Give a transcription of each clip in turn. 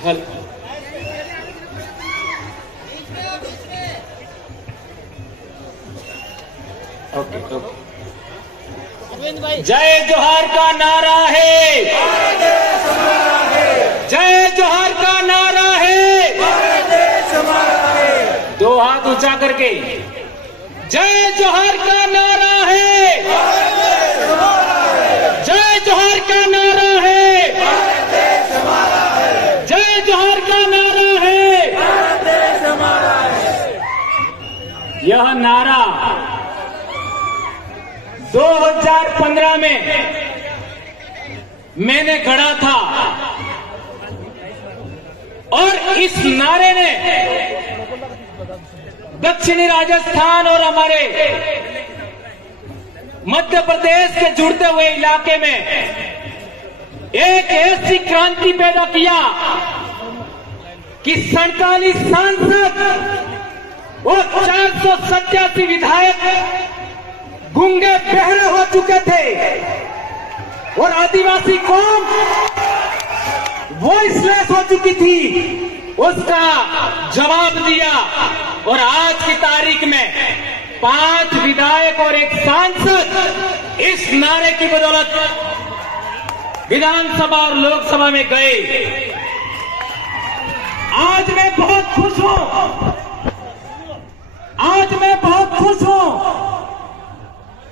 Okay. जय जोहार का नारा है, जय जोहार का नारा है, दो हाथ ऊंचा करके जय जोहार का नारा है, जय जोहार का नारा है, जय जोहार का नारा है। यह नारा 2015 में मैंने गढ़ा था और इस नारे ने दक्षिणी राजस्थान और हमारे मध्य प्रदेश के जुड़ते हुए इलाके में एक ऐसी क्रांति पैदा किया कि 47 सांसद और 487 विधायक गूंगे बहरे हो चुके थे और आदिवासी कौम वॉइसलेस हो चुकी थी। उसका जवाब दिया और आज की तारीख में 5 विधायक और 1 सांसद इस नारे की बदौलत विधानसभा और लोकसभा में गए। आज मैं बहुत खुश हूं, आज मैं बहुत खुश हूं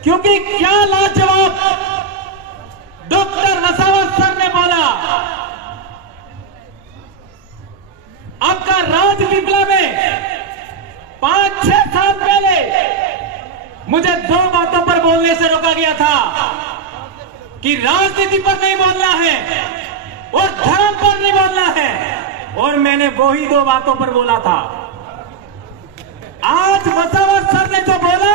क्योंकि क्या लाजवाब डॉक्टर वसावत सर ने बोला। आपका राजपीपला में 5-6 साल पहले मुझे 2 बातों पर बोलने से रोका गया था कि राजनीति पर नहीं बोलना है और धर्म पर नहीं बोलना है, और मैंने वही 2 बातों पर बोला था। आज वसावत सर ने जो बोला,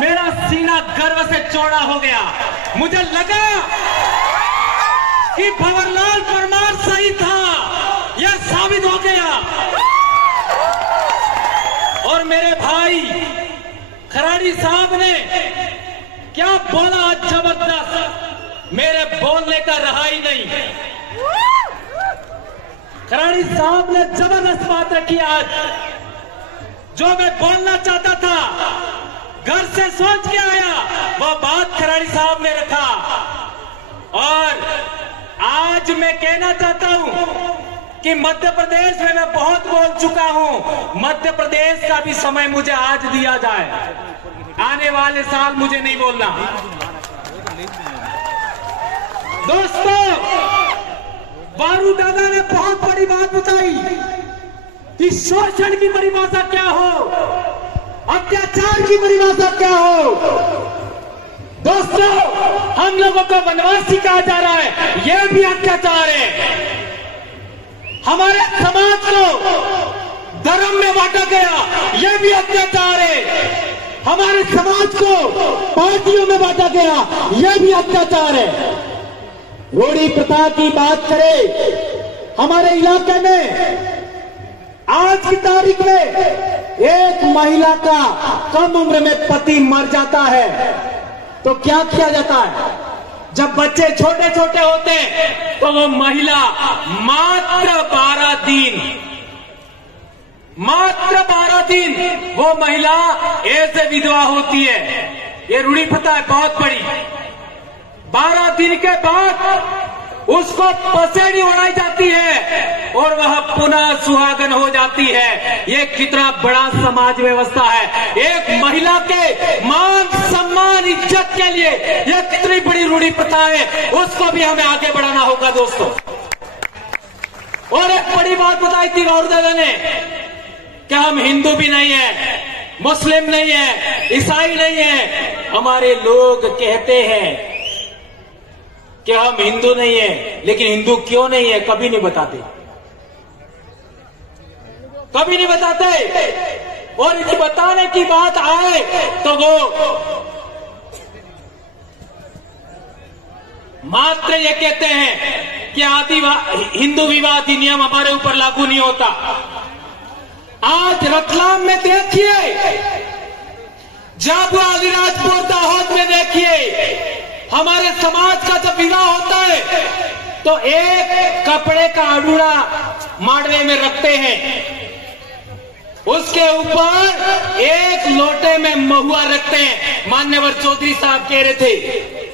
मेरा सीना गर्व से चौड़ा हो गया। मुझे लगा कि भंवरलाल परमार सही था, यह साबित हो गया। और मेरे भाई खराड़ी साहब ने क्या बोला, जबरदस्त, मेरे बोलने का रहा ही नहीं। खराड़ी साहब ने जबरदस्त बात रखी आज। जो मैं बोलना चाहता था, घर से सोच के आया, वो बात खराड़ी साहब ने रखा। और आज मैं कहना चाहता हूं कि मध्य प्रदेश में मैं बहुत बोल चुका हूं। मध्य प्रदेश का भी समय मुझे आज दिया जाए, आने वाले साल मुझे नहीं बोलना। दोस्तों, बारू दादा ने बहुत बड़ी बात बताई कि शोषण की परिभाषा क्या हो, अत्याचार की परिभाषा क्या हो। दोस्तों, हम लोगों को वनवासी कहा जा रहा है, यह भी अत्याचार है। हमारे समाज को धर्म में बांटा गया, यह भी अत्याचार है। हमारे समाज को पार्टियों में बांटा गया, यह भी अत्याचार है। रूढ़ी प्रथा की बात करें, हमारे इलाके में आज की तारीख में एक महिला का कम उम्र में पति मर जाता है तो क्या किया जाता है? जब बच्चे छोटे छोटे होते हैं तो वो महिला मात्र 12 दिन वो महिला ऐसे विधवा होती है। ये रूढ़ी प्रथा है बहुत बड़ी। 12 दिन के बाद उसको पसेड़ी उड़ाई जाती है और वह पुनः सुहागन हो जाती है। ये कितना बड़ा समाज व्यवस्था है। एक महिला के मान सम्मान इज्जत के लिए यह कितनी बड़ी रूढ़ी प्रथा है, उसको भी हमें आगे बढ़ाना होगा दोस्तों। और एक बड़ी बात बताई थी गौर दादा ने कि हम हिंदू भी नहीं है, मुस्लिम नहीं है, ईसाई नहीं है। हमारे लोग कहते हैं कि हम हिंदू नहीं है, लेकिन हिंदू क्यों नहीं है कभी नहीं बताते, कभी नहीं बताते। और इस बताने की बात आए तो वो मात्र ये कहते हैं कि हिंदू विवाह अधिनियम हमारे ऊपर लागू नहीं होता। आज रतलाम में देखिए, जाबुआ अलीराजपुर दाहोद में देखिए, हमारे समाज का जब विवाह होता है तो एक कपड़े का अड़ूड़ा मांडवे में रखते हैं, उसके ऊपर एक लोटे में महुआ रखते हैं। मान्यवर चौधरी साहब कह रहे थे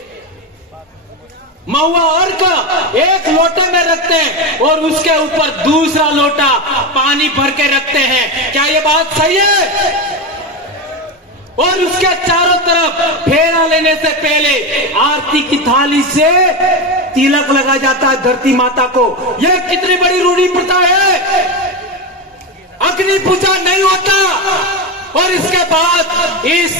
महुआ और का एक लोटे में रखते हैं और उसके ऊपर दूसरा लोटा पानी भर के रखते हैं। क्या ये बात सही है? और उसके चारों तरफ फेरा लेने से पहले आरती की थाली से तिलक लगा जाता है धरती माता को। यह कितनी बड़ी रूढ़ी प्रथा है। अग्नि पूजा नहीं होता और इसके बाद इस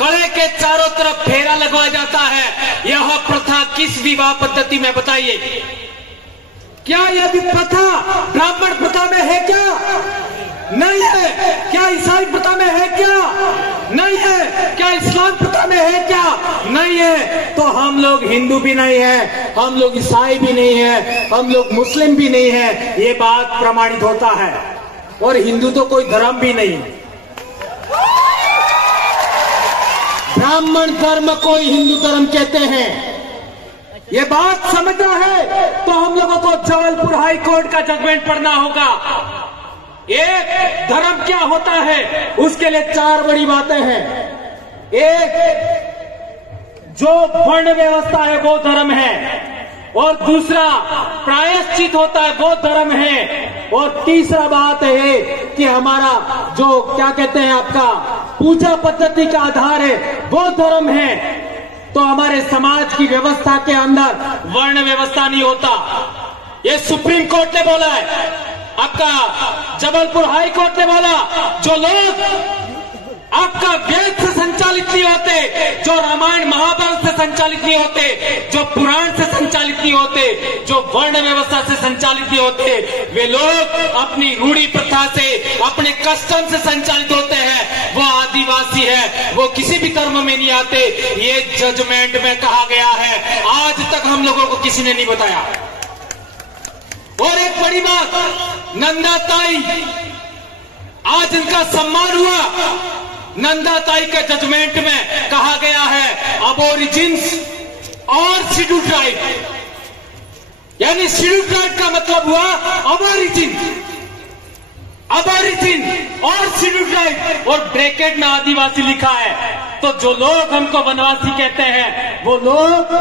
कड़े के चारों तरफ फेरा लगवाया जाता है। यह प्रथा किस विवाह पद्धति में बताइए? क्या यह भी प्रथा ब्राह्मण प्रथा में है क्या? नहीं है। क्या ईसाई प्रथा में है क्या? नहीं है। क्या इस्लाम प्रथा में है क्या? नहीं है। तो हम लोग हिंदू भी नहीं है, हम लोग ईसाई भी नहीं है, हम लोग मुस्लिम भी नहीं है। ये बात प्रमाणित होता है। और हिंदू तो कोई धर्म भी नहीं है। ब्राह्मण धर्म को हिंदू धर्म कहते हैं। ये बात समझना है तो हम लोगों को जबलपुर हाई कोर्ट का जजमेंट पढ़ना होगा। एक धर्म क्या होता है उसके लिए चार बड़ी बातें हैं। एक, जो वर्ण व्यवस्था है वो धर्म है, और दूसरा प्रायश्चित होता है वो धर्म है, और तीसरा बात है कि हमारा जो क्या कहते हैं आपका पूजा पद्धति का आधार है वो धर्म है। तो हमारे समाज की व्यवस्था के अंदर वर्ण व्यवस्था नहीं होता। ये सुप्रीम कोर्ट ने बोला है, आपका जबलपुर हाई कोर्ट ने बोला। जो लोग आपका वेद से संचालित नहीं होते, जो रामायण महाभारत से संचालित नहीं होते, जो पुराण से संचालित नहीं होते, जो वर्ण व्यवस्था से संचालित नहीं होते, वे लोग अपनी रूढ़ी प्रथा से, अपने कस्टम से संचालित होते हैं। वो आदिवासी है, वो किसी भी धर्म में नहीं आते। ये जजमेंट में कहा गया है। आज तक हम लोगों को किसी ने नहीं बताया। और एक बड़ी बात, नंदा ताई, आज इनका सम्मान हुआ। नंदा ताई के जजमेंट में कहा गया है अबोरिजिन्स और शेड्यूल ट्राइब, यानी शेड्यूल ट्राइब का मतलब हुआ अबोरिजिन, अबोरिजिन और शेड्यूल ट्राइब, और ब्रैकेट में आदिवासी लिखा है। तो जो लोग हमको वनवासी कहते हैं वो लोग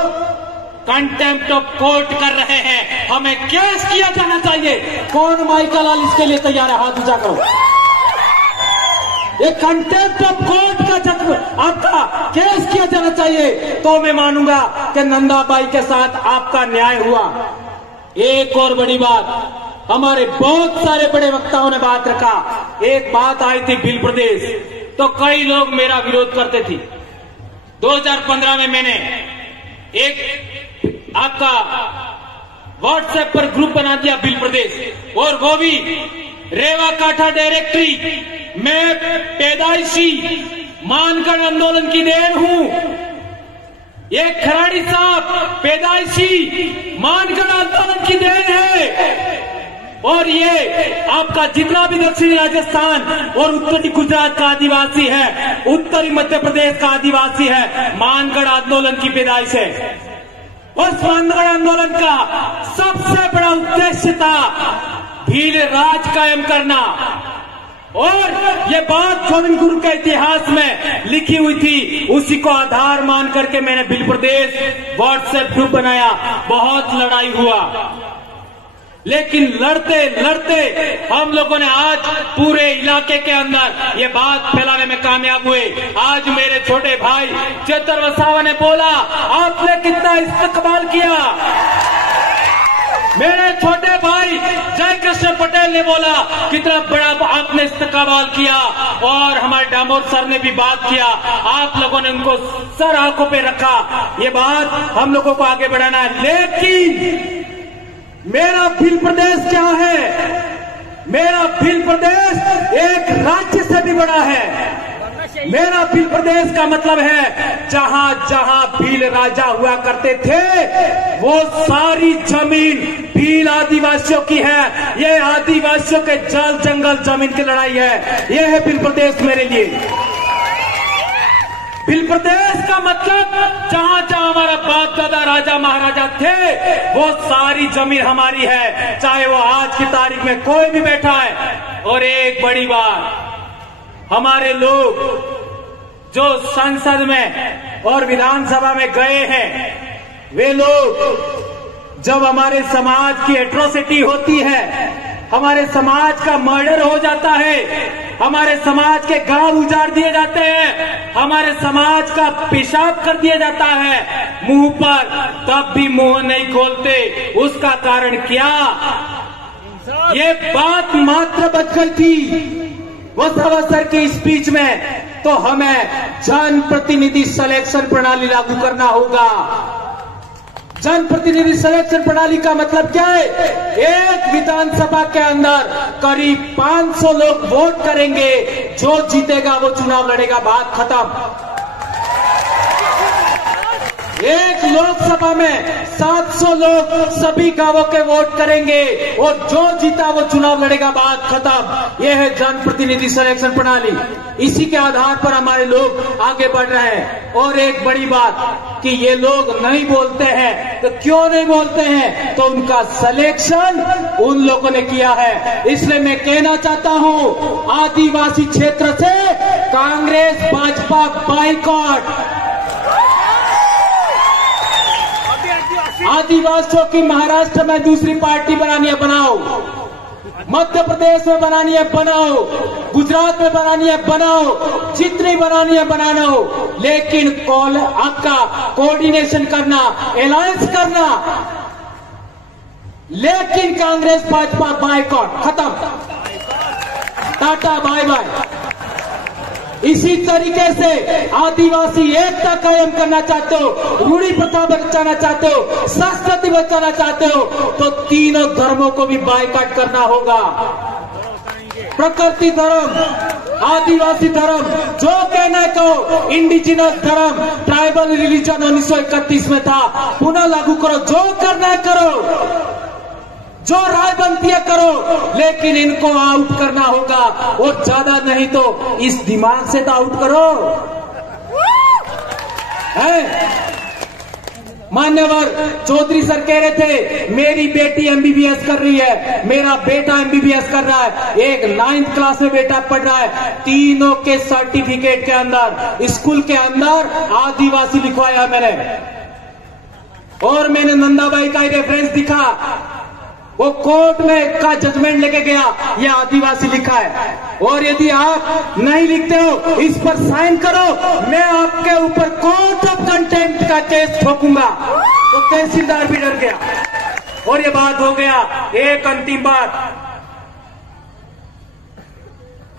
कंटेम्प्ट ऑफ कोर्ट कर रहे हैं। हमें केस किया जाना चाहिए। कौन माइकल लाल इसके लिए तैयार है? हाथ ऊंचा करो। ये कंटेम्प्ट ऑफ कोर्ट का जज आपका केस किया जाना चाहिए तो मैं मानूंगा कि नंदाबाई के साथ आपका न्याय हुआ। एक और बड़ी बात, हमारे बहुत सारे बड़े वक्ताओं ने बात रखा। एक बात आई थी बिल प्रदेश, तो कई लोग मेरा विरोध करते थे। 2015 में मैंने एक आपका व्हाट्सएप पर ग्रुप बना दिया बिल प्रदेश, और वो भी रेवा काठा डायरेक्टरी। मैं पैदाइशी मानगढ़ आंदोलन की देन हूं। ये खराड़ी साहब पैदाइशी मानगढ़ आंदोलन की देन है, और ये आपका जितना भी दक्षिणी राजस्थान और उत्तरी गुजरात का आदिवासी है, उत्तरी मध्य प्रदेश का आदिवासी है, मानगढ़ आंदोलन की पैदाइश है। उस मानगढ़ आंदोलन का सबसे बड़ा उद्देश्य था भील राज कायम करना, और ये बात गोविंद गुरु के इतिहास में लिखी हुई थी। उसी को आधार मान करके मैंने बिल प्रदेश व्हाट्सएप ग्रुप बनाया। बहुत लड़ाई हुआ, लेकिन लड़ते लड़ते हम लोगों ने आज पूरे इलाके के अंदर ये बात फैलाने में कामयाब हुए। आज मेरे छोटे भाई चेतर वसावा ने बोला, आपने कितना इस्तकबाल किया। मेरे छोटे भाई जय कृष्ण पटेल ने बोला, कितना बड़ा आपने इस्तकबाल किया। और हमारे डामोर सर ने भी बात किया, आप लोगों ने उनको सर आंखों पे रखा। ये बात हम लोगों को आगे बढ़ाना है। लेकिन मेरा भील प्रदेश क्या है? मेरा भील प्रदेश एक राज्य से भी बड़ा है। मेरा भील प्रदेश का मतलब है जहां जहां भील राजा हुआ करते थे वो सारी जमीन भील आदिवासियों की है। ये आदिवासियों के जल जंगल जमीन की लड़ाई है। ये है भील प्रदेश मेरे लिए। भिल प्रदेश का मतलब जहां जहां हमारा बाप दादा राजा महाराजा थे वो सारी जमीन हमारी है, चाहे वो आज की तारीख में कोई भी बैठा है। और एक बड़ी बात, हमारे लोग जो संसद में और विधानसभा में गए हैं, वे लोग जब हमारे समाज की एट्रोसिटी होती है, हमारे समाज का मर्डर हो जाता है, हमारे समाज के गांव उजाड़ दिए जाते हैं, हमारे समाज का पेशाब कर दिया जाता है मुंह पर, तब भी मुंह नहीं खोलते। उसका कारण क्या? ये बात मात्र बच गई थी वसावा की स्पीच में, तो हमें जनप्रतिनिधि सिलेक्शन प्रणाली लागू करना होगा। जनप्रतिनिधि सिलेक्शन प्रणाली का मतलब क्या है? एक विधानसभा के अंदर करीब 500 लोग वोट करेंगे, जो जीतेगा वो चुनाव लड़ेगा, बात खत्म। एक लोकसभा में 700 लोग सभी गांवों के वोट करेंगे और जो जीता वो चुनाव लड़ेगा, बात खत्म। यह है जनप्रतिनिधि सिलेक्शन प्रणाली। इसी के आधार पर हमारे लोग आगे बढ़ रहे हैं। और एक बड़ी बात कि ये लोग नहीं बोलते हैं, तो क्यों नहीं बोलते हैं? तो उनका सिलेक्शन उन लोगों ने किया है। इसलिए मैं कहना चाहता हूं, आदिवासी क्षेत्र से कांग्रेस भाजपा बाइकॉट। आदिवासियों की महाराष्ट्र में दूसरी पार्टी बनानी है, बनाओ। मध्य प्रदेश में बनानी है, बनाओ। गुजरात में बनानी है, बनाओ। जितनी बनानी है बनाना हो, लेकिन आपका कोऑर्डिनेशन करना, अलायंस करना, लेकिन कांग्रेस भाजपा बाइकॉट, खत्म, टाटा बाय बाय। इसी तरीके से आदिवासी एकता कायम करना चाहते हो, रूढ़ी प्रथा बचाना चाहते हो, संस्कृति बचाना चाहते हो, तो तीनों धर्मों को भी बाइकॉट करना होगा। प्रकृति धर्म, आदिवासी धर्म, जो कहना कहो, इंडिजिनस धर्म, ट्राइबल रिलीजन 1931 में था, पुनः लागू करो। जो करना है करो, जो राय बनती है करो, लेकिन इनको आउट करना होगा। और ज्यादा नहीं तो इस दिमाग से तो आउट करो। है मान्यवर चौधरी सर कह रहे थे, मेरी बेटी एमबीबीएस कर रही है, मेरा बेटा एमबीबीएस कर रहा है, एक 9th क्लास में बेटा पढ़ रहा है, तीनों के सर्टिफिकेट के अंदर, स्कूल के अंदर आदिवासी लिखवाया मैंने। और मैंने नंदाबाई का ही रेफरेंस दिखा, वो कोर्ट में का जजमेंट लेके गया, ये आदिवासी लिखा है। और यदि आप नहीं लिखते हो, इस पर साइन करो, मैं आपके ऊपर कोर्ट ऑफ कंटेम्प्ट का केस ठोकूंगा। तो तहसीलदार भी डर गया। और ये बात हो गया। एक अंतिम बात,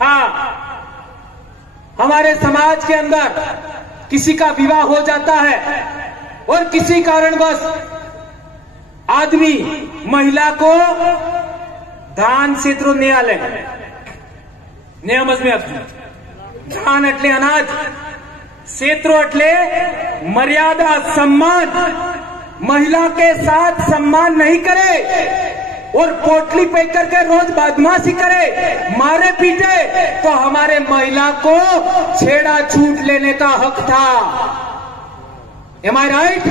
हाँ, हमारे समाज के अंदर किसी का विवाह हो जाता है और किसी कारणवश आदमी महिला को दान क्षेत्रों नहीं आले, नियमज में दान एटले अनाज, क्षेत्रों एटले मर्यादा, सम्मान। महिला के साथ सम्मान नहीं करे और पोटली पैक करके रोज बदमाशी करे, मारे पीटे, तो हमारे महिला को छेड़ा छूट लेने का हक था। एम आई राइट?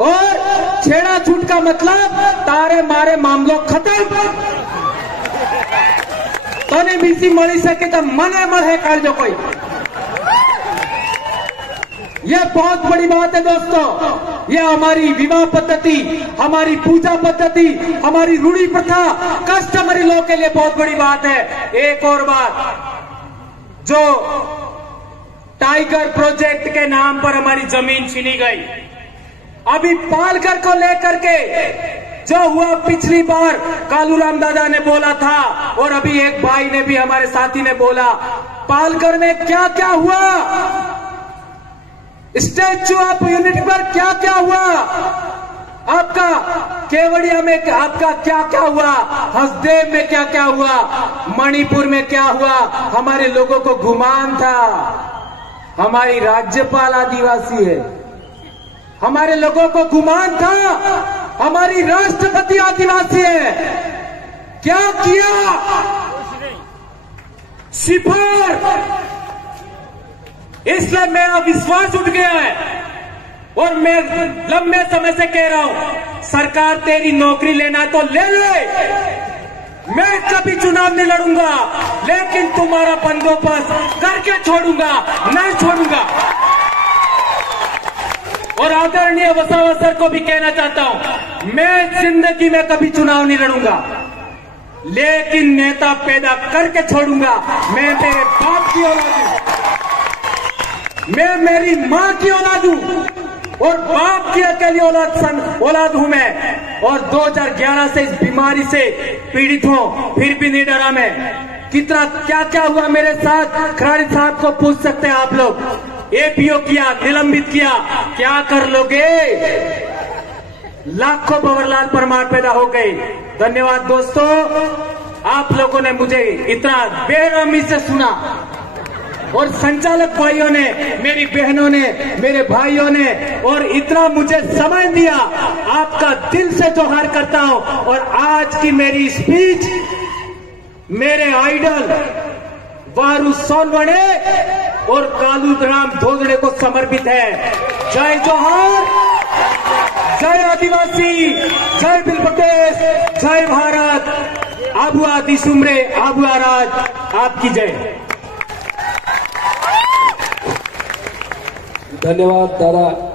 और छेड़ा छूट का मतलब तारे मारे मामलों खत्म। तो नहीं बीसी मળી सके तो मने मरे कर जो कोई। यह बहुत बड़ी बात है दोस्तों। यह हमारी विवाह पद्धति, हमारी पूजा पद्धति, हमारी रूढ़ी प्रथा, कस्टमरी लॉ के लिए बहुत बड़ी बात है। एक और बात, जो टाइगर प्रोजेक्ट के नाम पर हमारी जमीन छीनी गई, अभी पालघर को लेकर के जो हुआ, पिछली बार कालूराम दादा ने बोला था और अभी एक भाई ने भी, हमारे साथी ने बोला, पालघर में क्या क्या हुआ, स्टैच्यू ऑफ यूनिटी पर क्या क्या हुआ, आपका केवड़िया में आपका क्या क्या हुआ, हसदेव में क्या क्या हुआ, मणिपुर में क्या हुआ। हमारे लोगों को गुमान था हमारी राज्यपाल आदिवासी है, हमारे लोगों को गुमान था हमारी राष्ट्रपति आदिवासी है। क्या किया? सिफर इसलिए मेरा विश्वास उठ गया है और मैं लंबे समय से कह रहा हूं, सरकार तेरी नौकरी लेना है तो ले ले, मैं कभी चुनाव नहीं लड़ूंगा, लेकिन तुम्हारा बंदोबस्त करके छोड़ूंगा, नहीं छोड़ूंगा। और आदरणीय वसावा सर को भी कहना चाहता हूं, मैं जिंदगी में कभी चुनाव नहीं लड़ूंगा, लेकिन नेता पैदा करके छोड़ूंगा। मैं मेरे बाप की औलाद हूं, मैं मेरी मां की औलाद हूं और बाप की अकेली औलाद हूं मैं। और 2011 से इस बीमारी से पीड़ित हूं, फिर भी नहीं डरा मैं। कितना क्या क्या हुआ मेरे साथ, खराड़ी साहब को पूछ सकते हैं आप लोग। एपीओ किया, निलंबित किया, क्या कर लोगे? लाखों भंवरलाल परमार पैदा हो गए। धन्यवाद दोस्तों, आप लोगों ने मुझे इतना बेरहमी से सुना और संचालक भाइयों ने, मेरी बहनों ने, मेरे भाइयों ने और इतना मुझे समय दिया। आपका दिल से जोहार करता हूं। और आज की मेरी स्पीच मेरे आइडल वारू सोनवणे और कालूराम धोदड़े को समर्पित है। जय जोहार, जय आदिवासी, जय बिलबटेश, जय भारत। आबू आदि सुमरे, आबू आराज, आपकी जय। धन्यवाद दादा।